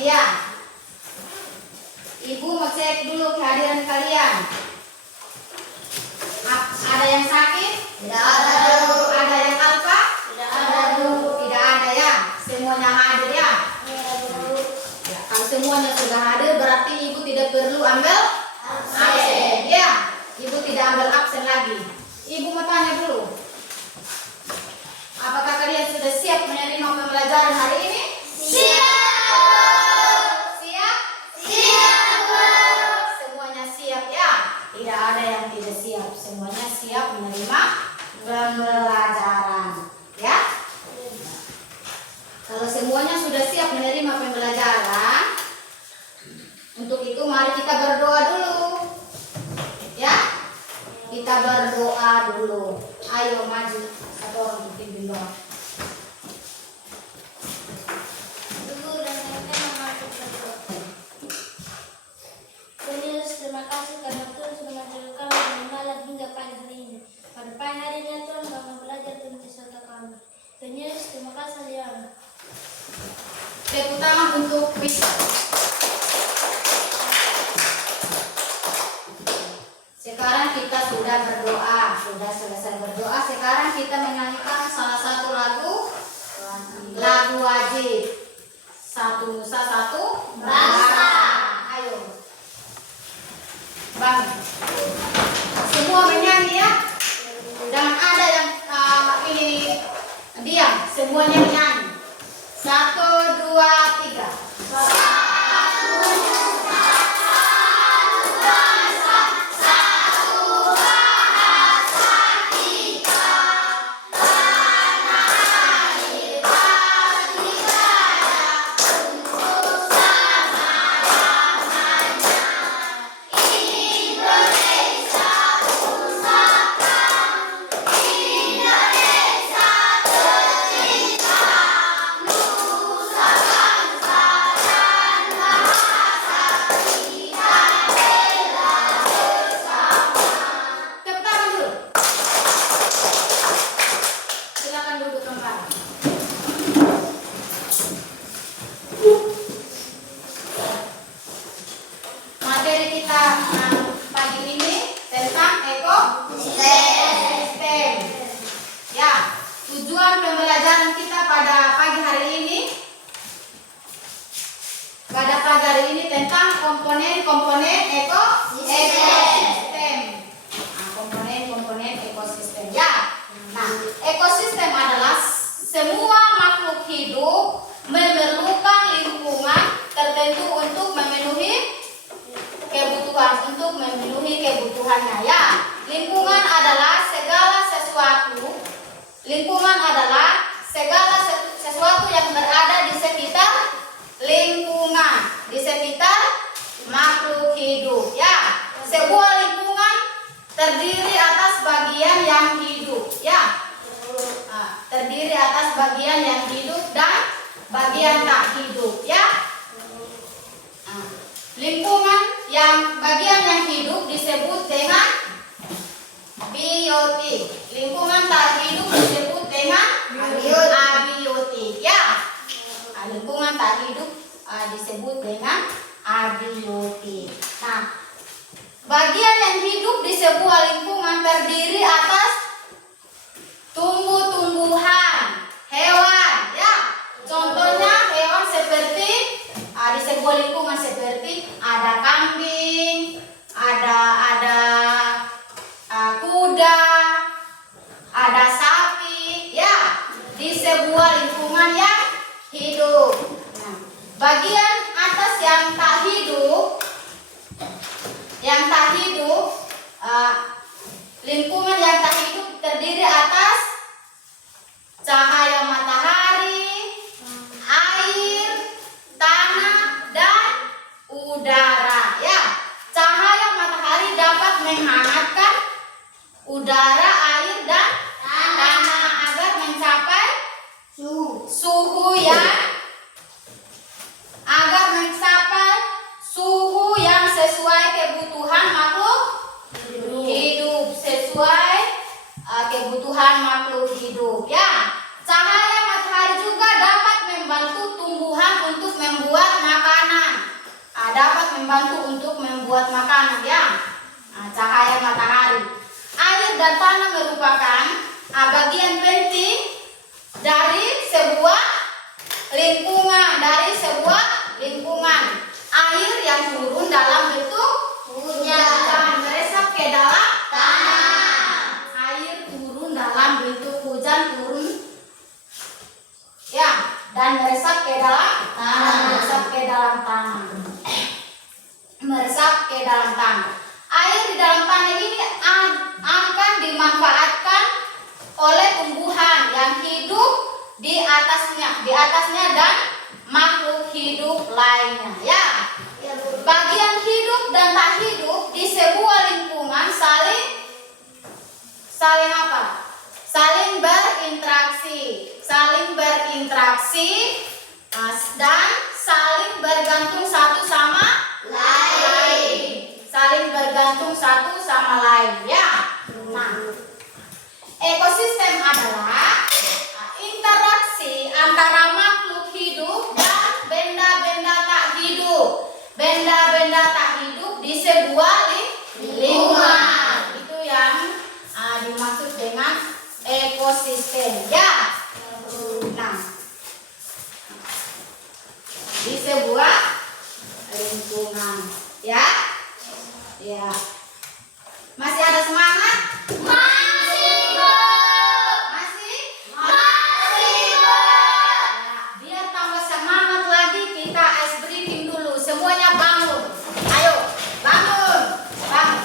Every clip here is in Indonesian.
pilihan. Ibu mau cek dulu kehadiran kalian. Ada yang sakit? Tidak ada. Ada yang apa? Tidak ada, Bu. Tidak ada ya. Semuanya hadir ya. Iya, Bu. Ya, kalau semuanya sudah hadir berarti ibu tidak perlu ambil absen. Ya, ibu tidak ambil absen lagi. Ibu mau tanya dulu. Apakah kalian sudah siap menerima pembelajaran hari ini? Siap. Siap? Siap, Bu. Semuanya siap ya. Tidak ada yang tidak siap. Semuanya siap menerima pembelajaran. Ya? Kalau semuanya sudah siap menerima pembelajaran, untuk itu mari kita berdoa dulu. Ya? Kita berdoa dulu. Ayo maju. Satu orang pimpin doa. Ibu dan kakek memakai berdoa. Tuhan Yesus, terima kasih karena Tuhan sudah menjaga kami dari malam hingga pagi hari ini. Pada pagi hari ini Tuhan kami belajar tentang serta kami. Tuhan Yesus, terima kasih ya. Tepuk tangan untuk Mister. Sekarang kita sudah berdoa, sudah selesai berdoa. Sekarang kita menyanyikan salah satu lagu wajib. Satu Nusa, satu Bangsa. Ayo, Bang. Semua menyanyi ya. Jangan ada yang ini diam. Semuanya menyanyi. 1, 2, 3. Tepuk tangan dulu. Silakan duduk kembali. Materi kita pagi ini tentang ekosistem. Ya, tujuan pembelajaran kita pada pagi hari ini tentang komponen-komponen ekosistem. Komponen-komponen ekosistem. Ya. Nah, ekosistem adalah semua makhluk hidup memerlukan lingkungan tertentu untuk memenuhi kebutuhannya. Ya, lingkungan adalah segala sesuatu yang berada di sekitar lingkungan, di sekitar makhluk hidup. Ya, sebuah lingkungan terdiri atas bagian yang hidup. Ya, terdiri atas bagian yang hidup dan bagian tak hidup. Ya. Lingkungan yang bagian yang hidup disebut dengan biotik. Lingkungan tak hidup disebut dengan abiotik. Ya. Lingkungan tak hidup disebut dengan abiotik. Nah, bagian yang hidup di sebuah lingkungan terdiri atas tumbuh-tumbuhan, hewan. Ya. Contohnya hewan seperti di sebuah lingkungan seperti ada kambing, ada kuda, ada sapi, ya, di sebuah lingkungan yang hidup. Nah, bagian atas yang tak hidup, lingkungan yang tak hidup terdiri atas cahaya matahari, air, tanah, dan udara. Ya, cahaya matahari dapat menghangatkan udara, air, dan tanah agar mencapai suhu yang sesuai kebutuhan makhluk hidup. Ya, cahaya matahari juga dapat membantu tumbuhan untuk membuat makanan. membantu untuk membuat makanan ya. Cahaya matahari. Air dan tanah merupakan bagian penting dari sebuah lingkungan. Air yang turun dalam bentuk hujan meresap ke dalam tanah. Air turun dalam bentuk hujan ya, dan meresap ke dalam tanah. Meresap ke dalam tanah. Air di dalam tanah ini akan dimanfaatkan oleh tumbuhan yang hidup di atasnya dan makhluk hidup lainnya ya. Bagian hidup dan tak hidup di sebuah lingkungan saling apa? Saling berinteraksi dan saling bergantung satu sama lain. Saling bergantung satu sama lain ya. Nah, ekosistem adalah interaksi antara makhluk hidup dan benda-benda tak hidup. Benda-benda tak hidup di sebuah lingkungan. Itu yang dimaksud dengan ekosistem ya. Nah, di sebuah lingkungan ya. Ya. Masih ada semangat? Masih, Bu. Masih, Bu. Ya, biar tambah semangat lagi kita ice breathing dulu. Semuanya bangun. Ayo, bangun.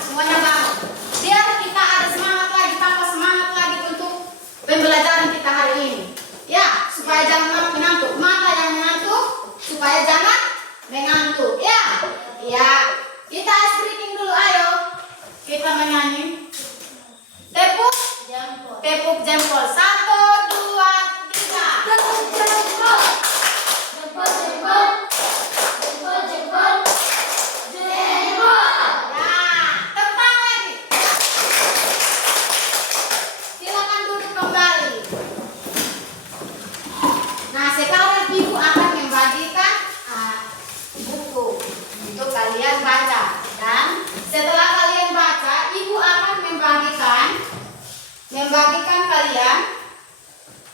Semuanya bangun. Biar kita ada semangat lagi, tambah semangat lagi untuk pembelajaran kita hari ini. Ya, supaya jangan mengantuk. Mata yang mengantuk supaya jangan mengantuk. Ya. Ya. Kita ice breathing dulu, ayo. Kita menyanyi. Tepuk jempol. 1, 2, 3. Tepuk jempol. Jempol. Ya, tepang lagi. Silakan duduk kembali. Nah, sekarang Ibu akan membagikan buku untuk kalian baca. Dan setelah kalian baca, Ibu akan membagikan kalian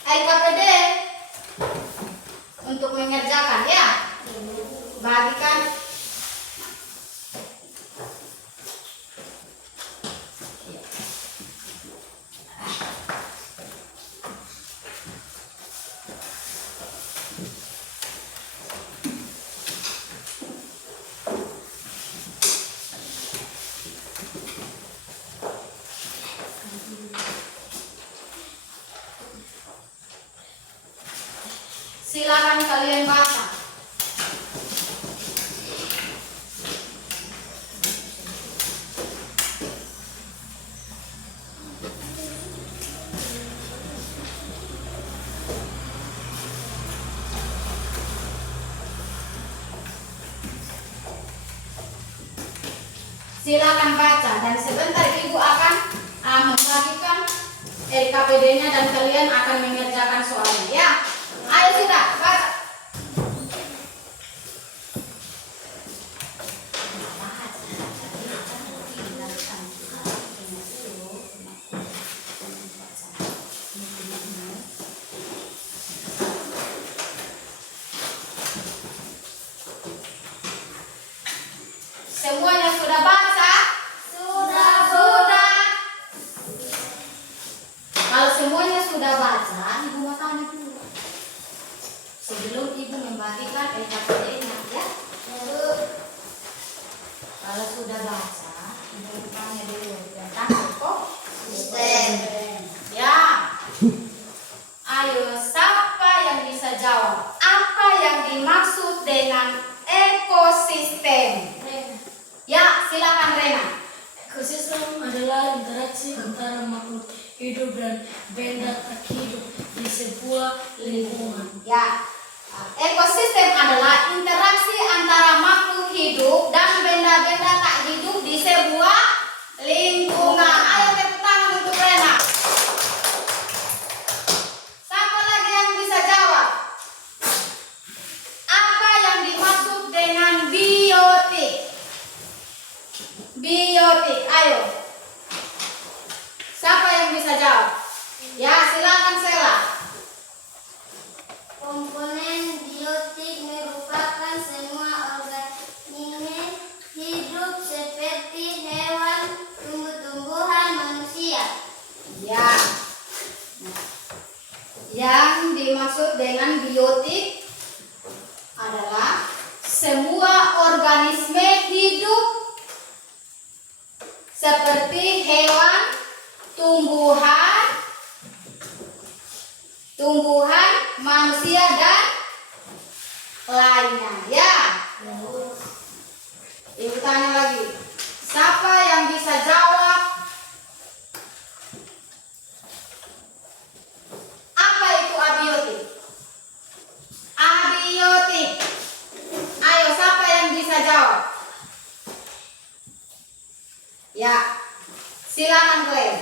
LKPD untuk mengerjakan ya. Bagikan. Silakan kalian baca. Silakan baca dan sebentar Ibu akan membagikan LKPD-nya dan kalian akan mengerjakan soalnya ya. Ayo sudah, baca. Semuanya sudah baca? Sudah. Kalau semuanya sudah baca, Ibu mau tanya dulu. Sebelum Ibu membagikan LKPD-nya ya. Kalau sudah baca, Ibu tanya dulu tentang ekosistem. Ya. Ayo, siapa yang bisa jawab? Apa yang dimaksud dengan ekosistem? Ya, silakan Rena. Ekosistem adalah interaksi antara makhluk hidup dan benda tak hidup di sebuah lingkungan. Ya, ekosistem adalah interaksi antara makhluk hidup dan benda-benda tak hidup di sebuah lingkungan. Ayo tepuk tangan untuk Rena. Siapa lagi yang bisa jawab? Apa yang dimaksud dengan biotik? biotik. Ayo. Siapa yang bisa jawab? Ya, silakan Sela. Komponen biotik merupakan semua organisme hidup seperti hewan, tumbuh-tumbuhan, manusia. Ya. Yang dimaksud dengan biotik adalah semua organisme hidup seperti hewan, tumbuhan, manusia dan lainnya. Ya. Ibu tanya lagi. Siapa yang bisa jawab? Apa itu abiotik? Abiotik. Ayo, siapa yang bisa jawab? Ya. Silakan Glenn.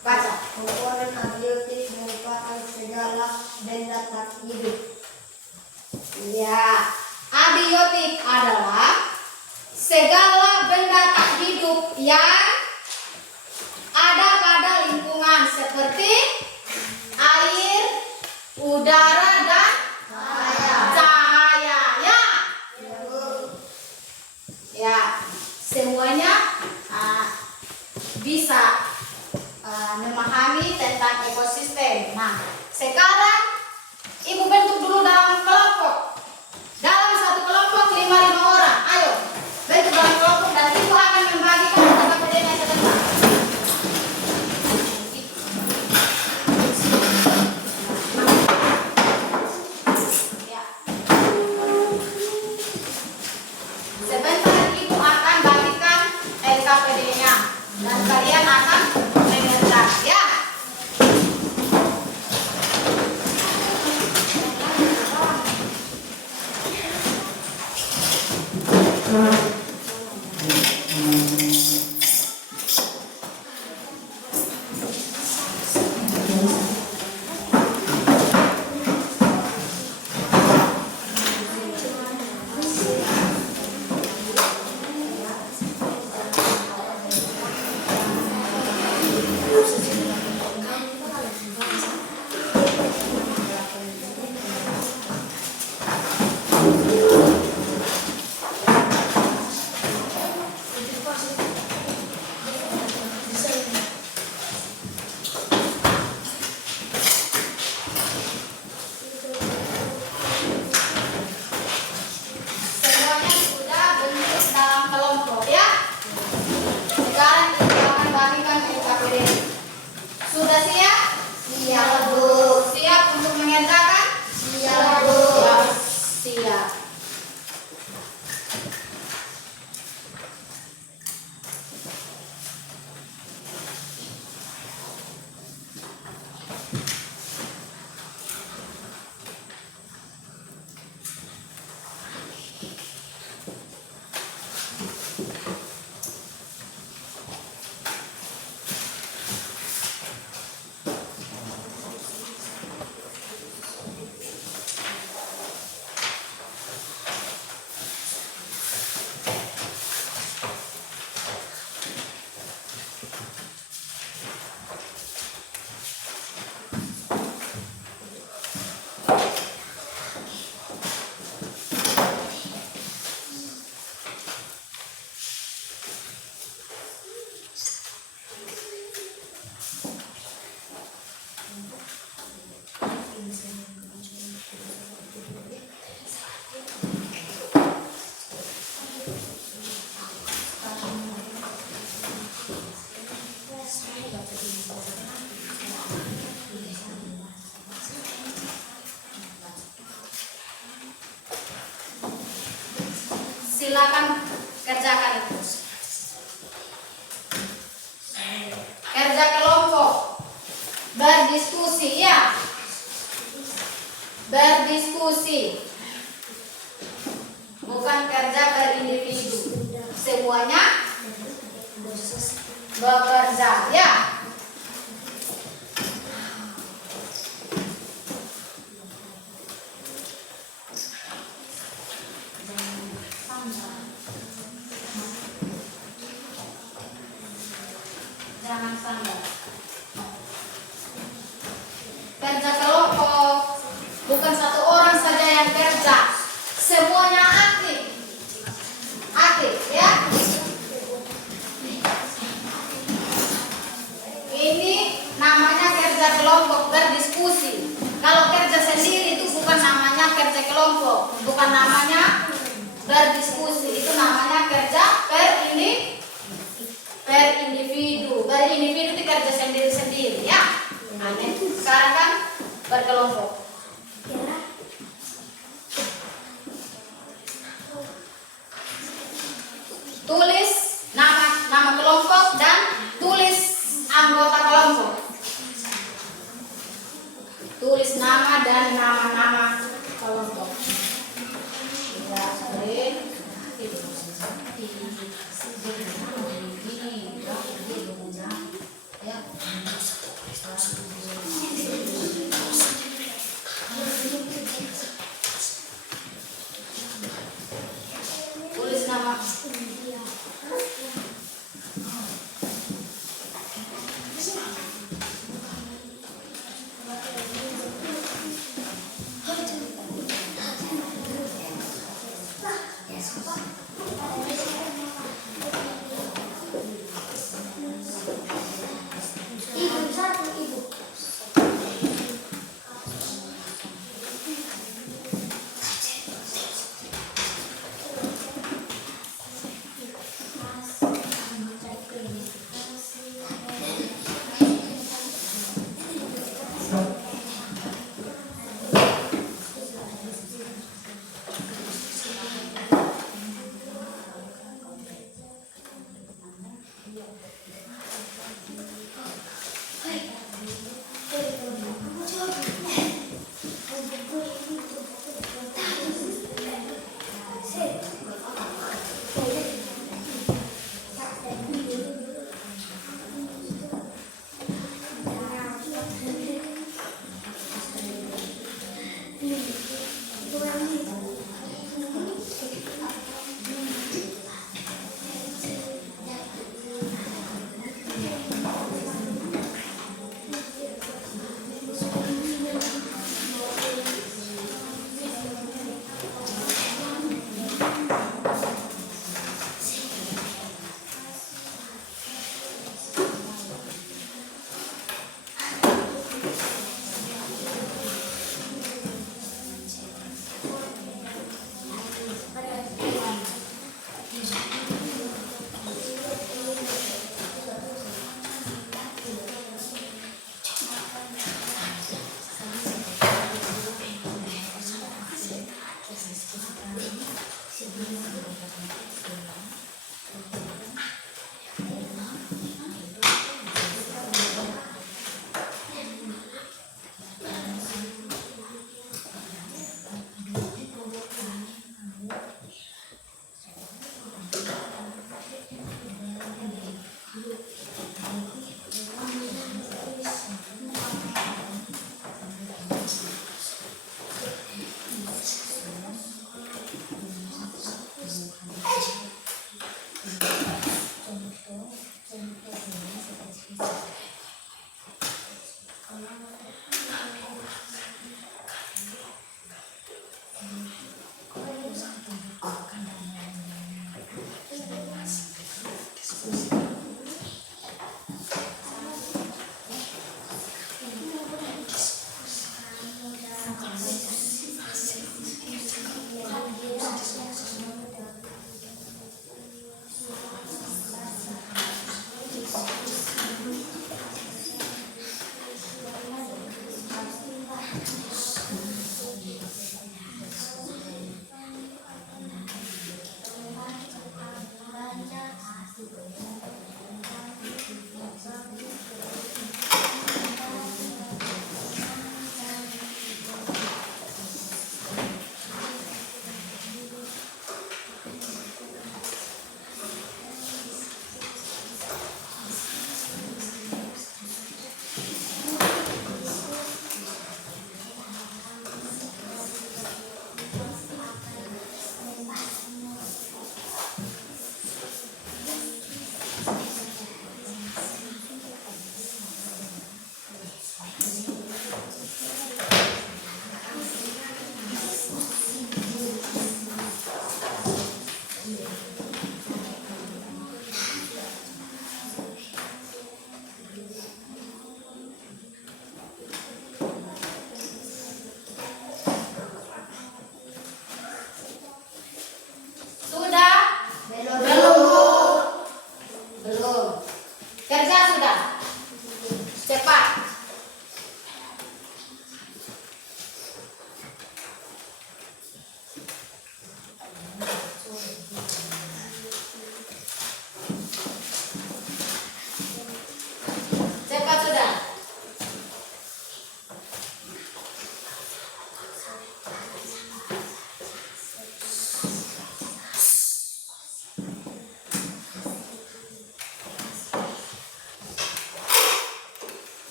Baca. Komponen abiotik merupakan segala benda tak hidup. Ya. Abiotik adalah segala benda tak hidup yang ada pada lingkungan seperti air, udara, dan cahaya. Ya. Ya. Semuanya bisa memahami tentang ekosistem. Nah, sekarang Ibu bentuk dulu dalam kelompok. Dalam satu kelompok 5 orang. Ayo, bentuk dalam kelompok dan Ibu akan membagikan data PDN sebentar. Ya. Sebentar Ibu akan bagikan LKPD-nya dan kalian akan mengerjakan. Ya. Semuanya sudah bentuk dalam kelompok ya. Sekarang kita akan bagikan LKPD. Sudah siap? Siap, Bu. Siap untuk mengerjakan? Siap, Bu. Siap. Silakan kerjakan itu. Kerja kelompok. Berdiskusi ya. Berdiskusi. Bukan kerja per individu. Semuanya bekerja ya. Sekarang kan berkelompok. Tulis nama kelompok dan tulis anggota kelompok. Tulis nama dan nama-nama kelompok. Ya, tulis nama.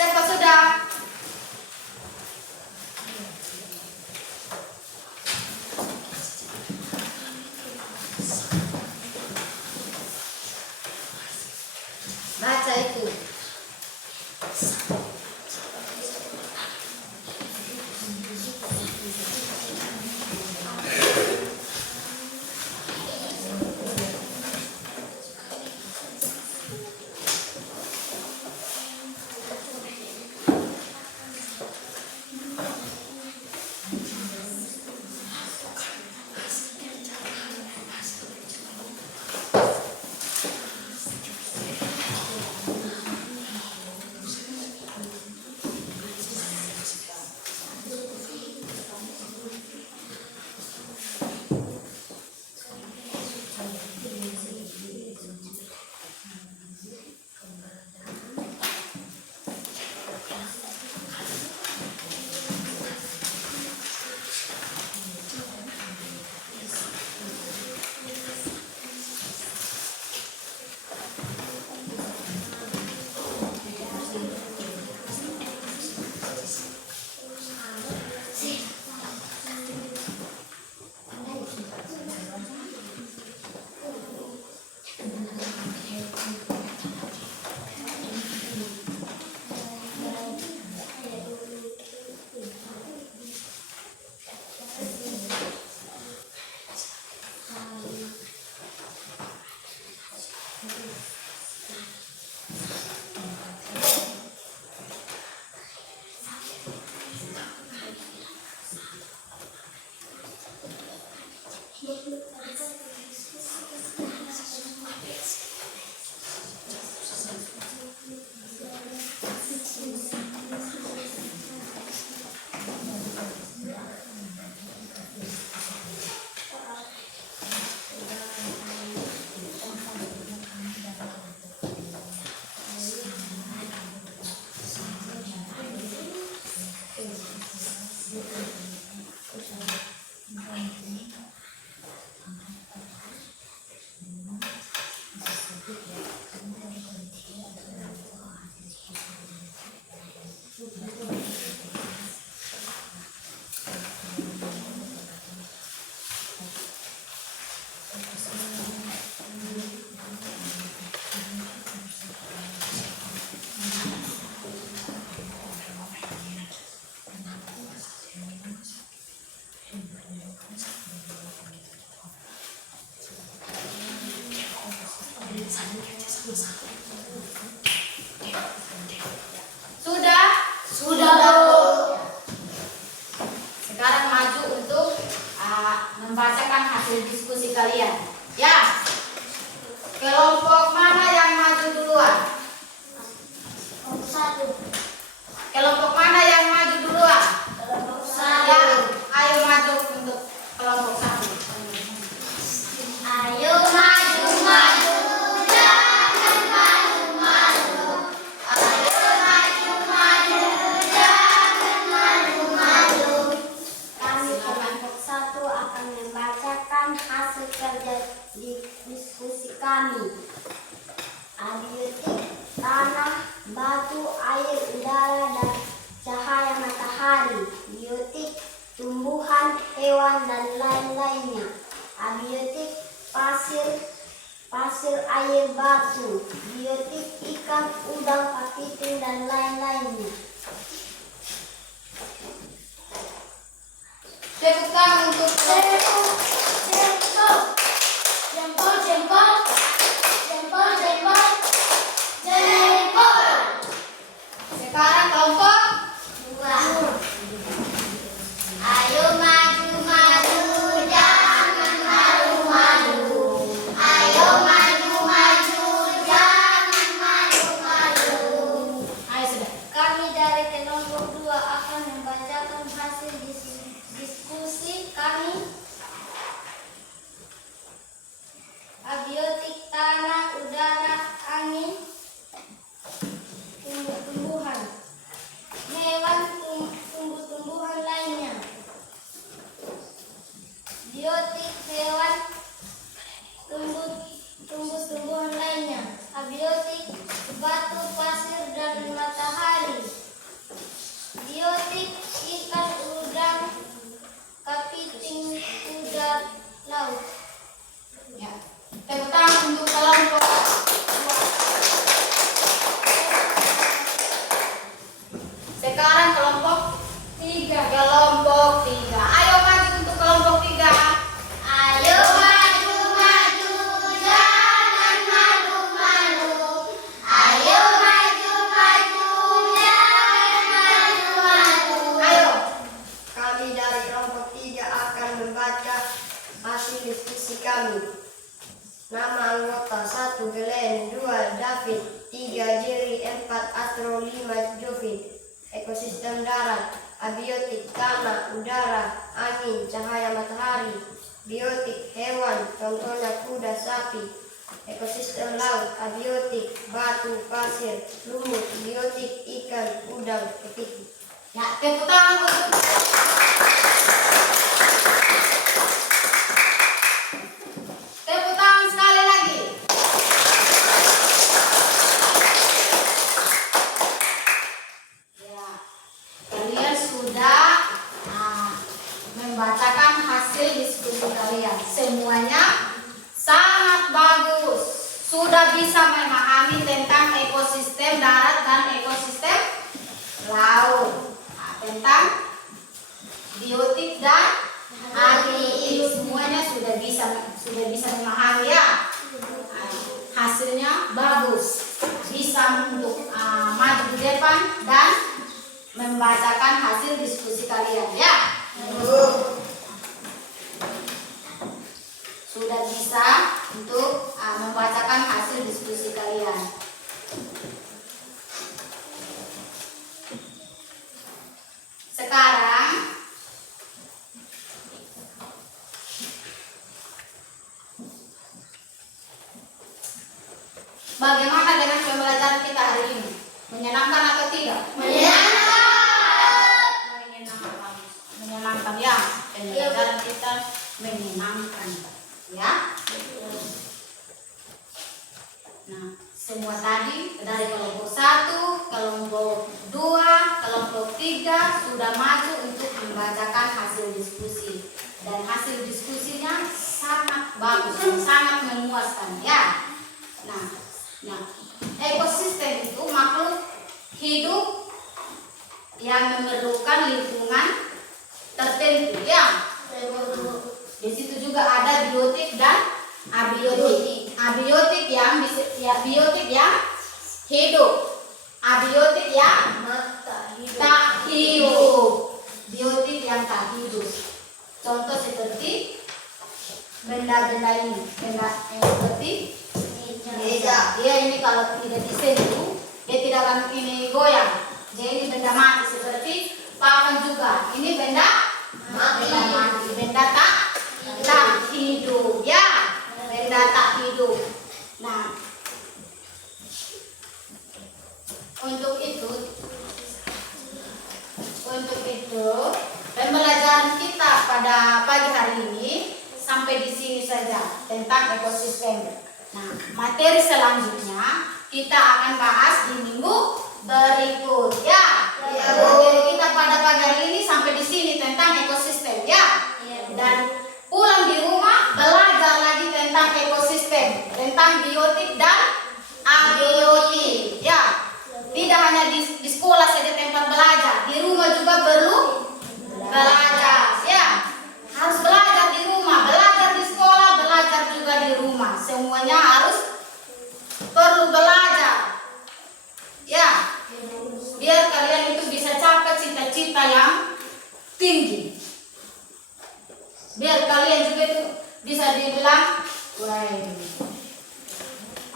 Cepat sudah. Baca itu. Sudah? Sudah, Bu. Sekarang maju untuk membacakan hasil diskusi kalian. Ya. Kelompok mana yang maju duluan? Kelompok 1. Kelompok mana yang maju duluan? Kelompok Ya, ayo maju untuk kelompok 1. Ayo maju, maju, jangan malu-malu. Ayo maju, maju, jangan malu-malu. Kami kelompok 1 akan membacakan hasil kerja di diskusi kami. Abiotik, tanah, batu, air, udara, dan cahaya matahari. Biotik, tumbuhan, hewan, dan lain-lainnya. Abiotik, pasir, air, batu. Biotik, ikan, udang, kepiting, dan lain-lainnya. Tepuk tangan untuk sekarang kelompok 2. Ayo maju, maju, jangan malu-malu. Ayo maju, maju, jangan malu-malu. Ayo sudah. grafit, 3 jeri, 4 astro, 5 jovit. Ekosistem darat, abiotik, tanah, udara, angin, cahaya matahari. Biotik, hewan, contohnya kuda, sapi. Ekosistem laut, abiotik, batu, pasir, lumut. Biotik, ikan, udang, kepiting. Ya, tepuk tangan untuk tepuk tangan sekali lagi. Ya, kalian sudah membacakan hasil diskusi kalian. Semuanya sangat bagus. Sudah bisa memahami tentang ekosistem darat dan ekosistem laut. Nah, tentang biotik dan abiotik semuanya sudah bisa memahami ya. Nah, hasilnya bagus. Bisa untuk maju di depan dan membacakan hasil diskusi kalian ya. Sudah bisa untuk membacakan hasil diskusi kalian. Sekarang bagaimana dengan pembelajaran kita hari ini? Menyenangkan atau tidak? Menyenangkan ya. Pembelajaran kita menyenangkan ya. Nah, semua tadi dari kelompok 1, kelompok 2, kelompok 3 sudah maju untuk membacakan hasil diskusi. Dan hasil diskusinya sangat bagus, sangat memuaskan ya. Nah, ekosistem itu makhluk hidup yang memerlukan lingkungan tertentu ya. Di situ juga ada biotik dan abiotik. Abiotik yang biotik yang hidup, abiotik yang tak hidup. Biotik yang tak hidup. Contoh seperti benda-benda ini, seperti meja. Dia ini kalau tidak disentuh, dia tidak akan ini goyang. Jadi benda mati seperti papan juga. Ini benda mati, benda tak hidup ya, benda tak hidup. Nah, untuk itu pembelajaran kita pada pagi hari ini sampai di sini saja tentang ekosistem. Nah, materi selanjutnya kita akan bahas di minggu berikut ya. Materi kita pada pagi hari ini sampai di sini tentang ekosistem ya. Dan pulang di rumah belajar lagi tentang ekosistem, tentang biotik dan abiotik ya. Tidak hanya di sekolah saja tempat belajar, di rumah juga perlu belajar ya. Harus belajar di rumah, belajar di sekolah, belajar juga di rumah. Semuanya harus perlu belajar ya. Biar kalian itu bisa capai cita-cita yang tinggi. Biar kalian juga itu bisa dibilang, wah,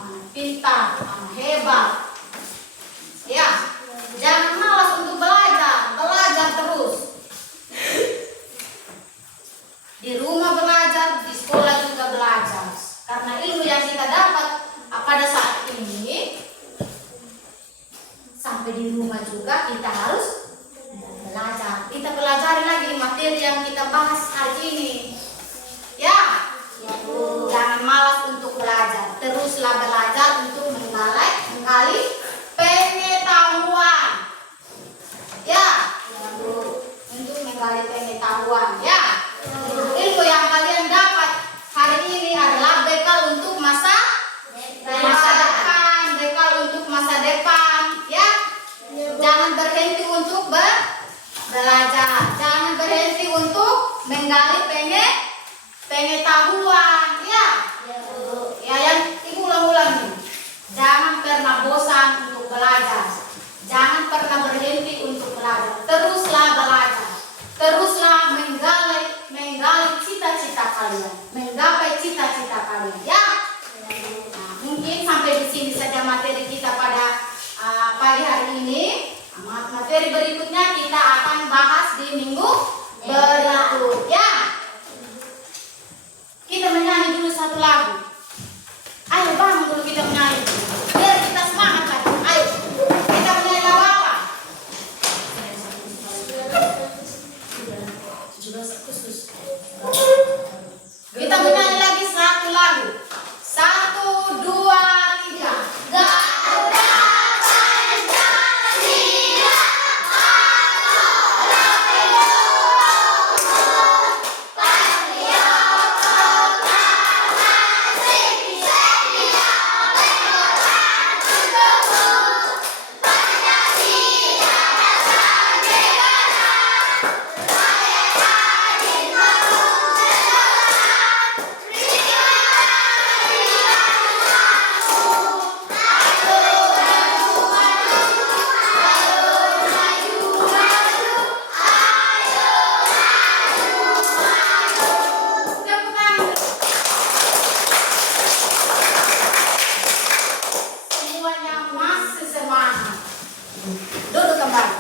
anak pintar, anak hebat. Ya, jangan malas untuk belajar, belajar terus. Di rumah belajar, di sekolah juga belajar. Karena ilmu yang kita dapat pada saat ini, sampai di rumah juga kita harus belajar. Kita pelajari lagi materi yang kita bahas hari ini. Ya, jangan malas untuk belajar. Teruslah belajar untuk menggali pengetahuan. Ya, untuk menggali pengetahuan. Ya, ilmu yang kalian dapat hari ini adalah bekal untuk masa depan, bekal untuk masa depan. Ya, jangan berhenti untuk belajar, jangan berhenti untuk menggali pengetahuan. Ya, yang ibu ulang-ulang nih. Jangan pernah bosan untuk belajar. Jangan pernah berhenti untuk belajar. Teruslah belajar. Teruslah menggali cita-cita kalian, menggapai cita-cita kalian. Ya. Nah, mungkin sampai di sini saja materi materi berikutnya kita akan bahas di minggu berikutnya. Kita menyanyi dulu satu lagu. Ayo bang, dulu kita menyanyi. Biar kita semangat lagi. Ayo, kita menyanyi lagu apa? Kita menyanyi lagi satu lagu. 1, 2, 3. Garuda Pancasila, tepuk tangan. Semuanya masih semangat. Duduk kembali.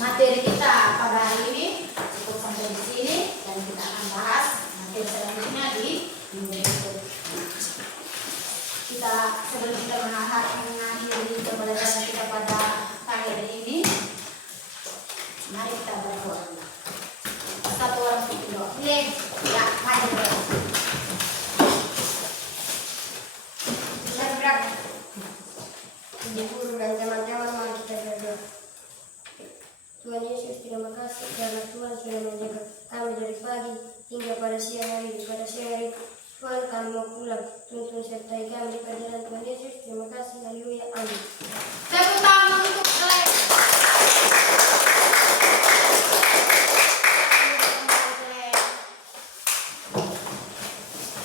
Materi kita pada hari ini cukup sampai di sini dan kita akan bahas materi selanjutnya di minggu berikutnya. Kita sebelum kita mengakhiri pembelajaran kita pada hari ini, mari kita berdoa. Satu orang berdoa. Ya, mari berdoa. Bergerak. Ibu guru dan teman-teman, mari kita berdoa. Tuhan Yesus, terima kasih karena Tuhan sudah menjaga kami dari pagi hingga pada siang hari. Pada siang hari Tuhan kami mau pulang. Tuntun sertai kami di perjalanan Tuhan Yesus. Terima kasih. Haleluya. Amin. Tepuk tangan untuk Glenn.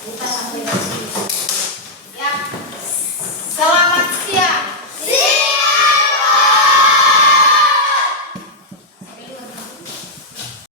Kita sampai di sini.